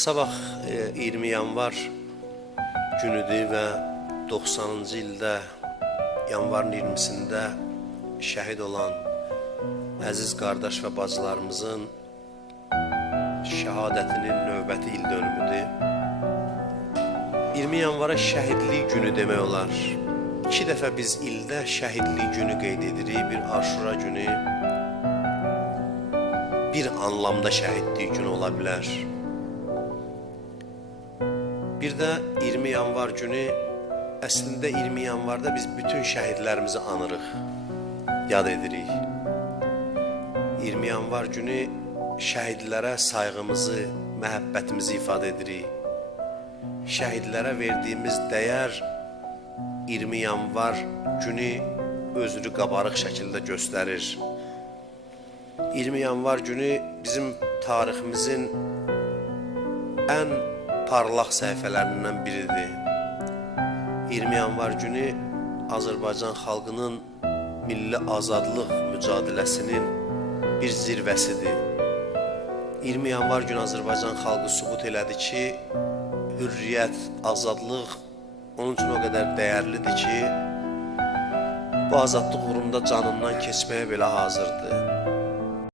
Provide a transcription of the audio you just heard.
Sabah 20 yanvar günüdür və 90-cı ildə yanvarın 20-sində şəhid olan əziz qardaş və bacılarımızın şəhadətinin növbəti il dönümüdür. 20 yanvara şəhidlik günü demək olar. 2 dəfə biz ildə şəhidlik günü qeyd edirik. Bir Aşura günü, bir anlamda şəhidlik günü ola bilər. Bir də 20 yanvar günü, əslində 20 yanvarda biz bütün şəhidlərimizi anırıq, yad edirik. 20 yanvar günü şəhidlərə sayğımızı, məhəbbətimizi ifadə edirik. Şəhidlərə verdiyimiz dəyər 20 yanvar günü özünü qabarıq şəkildə göstərir. 20 yanvar günü bizim tariximizin ən parlaq səhifələrindən biridir. 20 yanvar günü Azərbaycan xalqının milli azadlıq mücadiləsinin bir zirvəsidir. 20 yanvar günü Azərbaycan xalqı sübut elədi ki, hürriyyət, azadlıq onun üçün o qədər dəyərlidir ki, bu azadlıq uğrunda canından keçməyə belə hazırdır.